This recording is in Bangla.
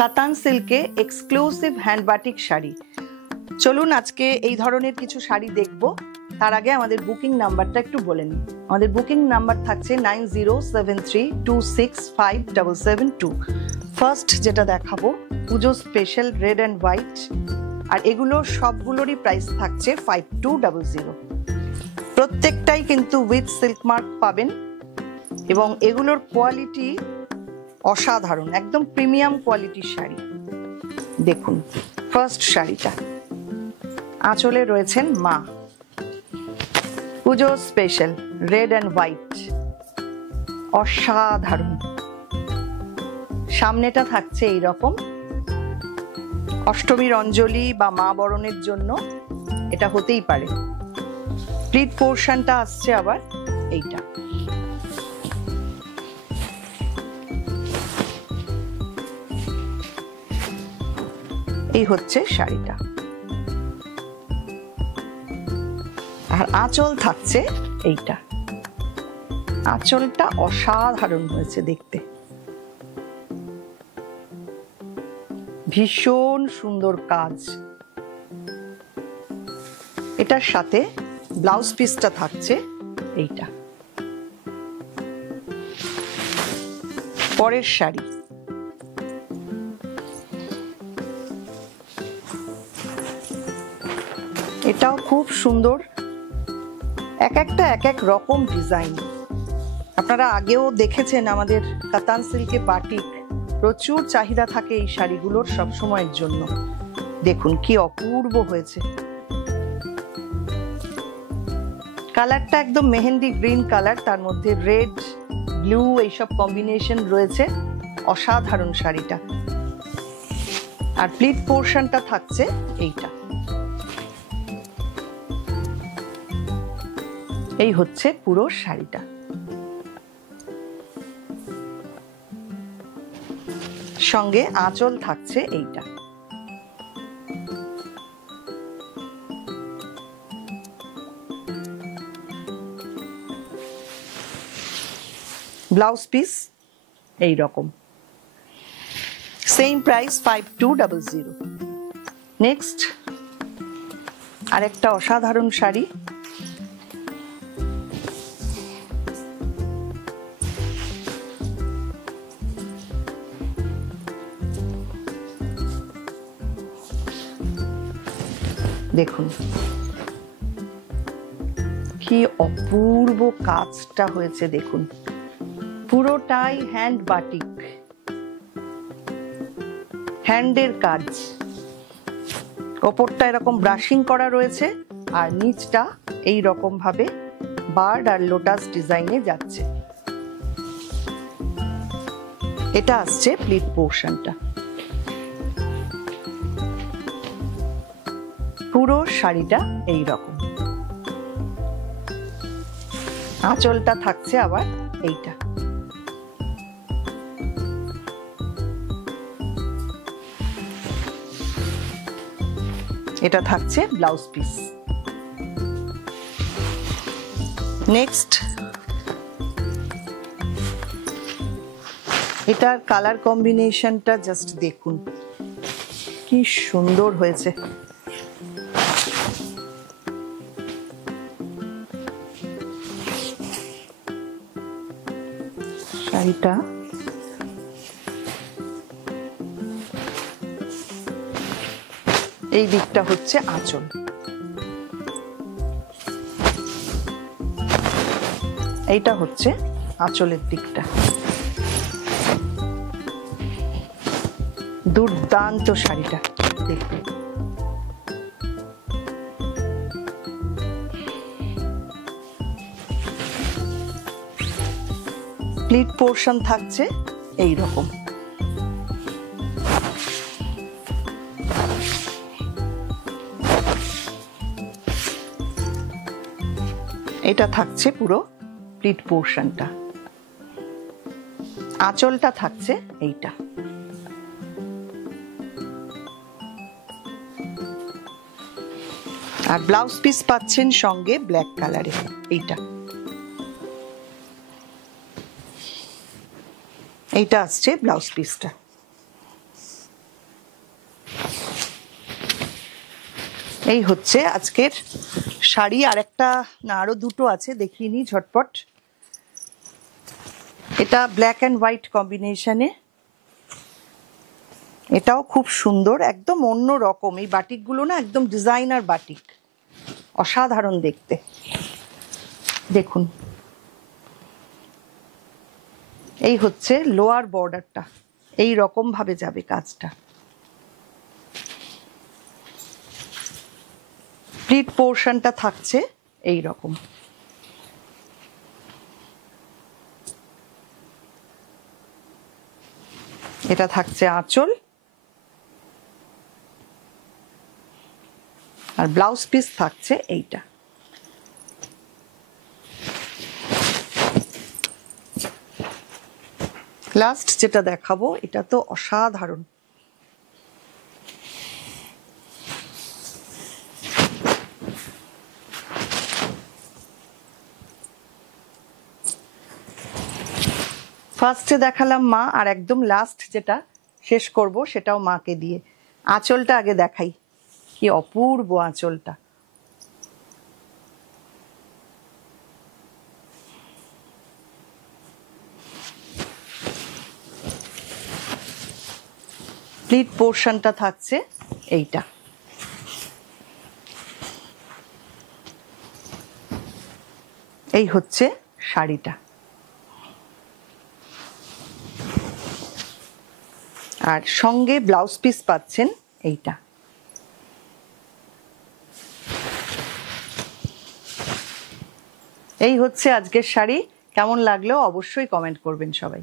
কাতান সিল্কে এক্সক্লুসিভ হ্যান্ড বাটিক শাড়ি। চলুন আজকে এই ধরনের কিছু শাড়ি দেখব। তার আগে আমাদের বুকিং নাম্বারটা একটু বলে নিই। আমাদের বুকিং নাম্বার থাকছে 9073265772। ফার্স্ট যেটা দেখাবো পুজো স্পেশাল রেড অ্যান্ড হোয়াইট, আর এগুলো সবগুলোরই প্রাইস থাকছে 5200। প্রত্যেকটাই কিন্তু উইথ সিল্ক মার্ক পাবেন এবং এগুলোর কোয়ালিটি অসাধারণ, একদম প্রিমিয়াম কোয়ালিটির শাড়ি। দেখুন ফার্স্ট শাড়িটা, আঁচলে রয়েছেন মা, পুজো স্পেশাল রেড অ্যান্ড হোয়াইট, অসাধারণ। সামনেটা থাকছে এইরকম, অষ্টমীর অঞ্জলি বা মা বরণের জন্য এটা হতেই পারে। প্লিট পোর্শনটা আসছে আবার এইটা। এই হচ্ছে শাড়িটা, আর আঁচল থাকছে এইটা। আঁচলটা অসাধারণ হয়েছে দেখতে, ভীষণ সুন্দর কাজ। এটার সাথে ব্লাউজ পিসটা থাকছে এইটা। পরের শাড়ি, এটাও খুব সুন্দর, এক একটা এক এক রকম ডিজাইন। আপনারা আগেও দেখেছেন আমাদের কাতান সিল্কে বাটিক, প্রচুর চাহিদা থাকে এই শাড়িগুলোর সব সময়ের জন্য। দেখুন কি অপূর্ব হয়েছে। কালারটা একদম মেহেন্দি গ্রিন কালার, তার মধ্যে রেড ব্লু এইসব কম্বিনেশন রয়েছে। অসাধারণ শাড়িটা। আর প্লিট পোর্শনটা থাকছে এইটা। এই হচ্ছে পুরো শাড়িটা। সঙ্গে আঁচল থাকছে এইটা। ব্লাউজ পিস এই রকম, সেম প্রাইস 5200। নেক্সট আরেকটা অসাধারণ শাড়ি, দেখুন কি অপূর্ব কাজটা হয়েছে। দেখুন পুরোটাই হ্যান্ড বাটিক, হ্যান্ডের কাজ। ওপরটা এরকম ব্রাশিং করা রয়েছে, আর নিচটা এই রকম ভাবে বার্ড আর লোটাস ডিজাইনে যাচ্ছে। এটা আসছে প্লিট পোর্শনটা। পুরো শাড়িটা এই রকম। আঁচলটা থাকছে আবার এইটা। এটা থাকছে ব্লাউজ পিস। নেক্সট এটার কালার কম্বিনেশনটা জাস্ট দেখুন কি সুন্দর হয়েছে। শাড়িটা এই দিকটা হচ্ছে আঁচল, এইটা হচ্ছে আঁচলের দিকটা। দুর্দান্ত শাড়িটা দেখুন। প্লিট পোর্শন থাকছে এই রকম। এটা থাকছে পুরো প্লিট পোর্শনটা। আঁচলটা থাকছে এইটা। আর ব্লাউজ পিস পাচ্ছেন সঙ্গে ব্ল্যাক কালারে এইটা। এইটা আসছে ব্লাউজ পিসটা। এই হচ্ছে আজকের শাড়ি। আর একটা না, আরো দুটো আছে, দেখিয়ে নিই ঝটপট। এটা ব্ল্যাক অ্যান্ড হোয়াইট কম্বিনেশনে, এটাও খুব সুন্দর, একদম অন্য রকম। এই বাটিকগুলো না একদম ডিজাইনার বাটিক, অসাধারণ দেখতে। দেখুন, এই হচ্ছে লোয়ার বর্ডারটা, এই রকম ভাবে যাবে কাজটা। প্লিট পোর্শনটা থাকছে এই রকম। এটা থাকছে আঁচল, আর ব্লাউজ পিস থাকছে এইটা। লাস্ট যেটা দেখাবো, এটা তো অসাধারণ। ফার্স্টে দেখালাম মা, আর একদম লাস্ট যেটা শেষ করব সেটাও মাকে দিয়ে। আঁচলটা আগে দেখাই, কি অপূর্ব আঁচলটা। প্লিট পোর্শনটা থাকছে এইটা। এই হচ্ছে শাড়িটা, আর সঙ্গে ব্লাউজ পিস পাচ্ছেন এইটা। এই হচ্ছে আজকের শাড়ি। কেমন লাগলো অবশ্যই কমেন্ট করবেন সবাই।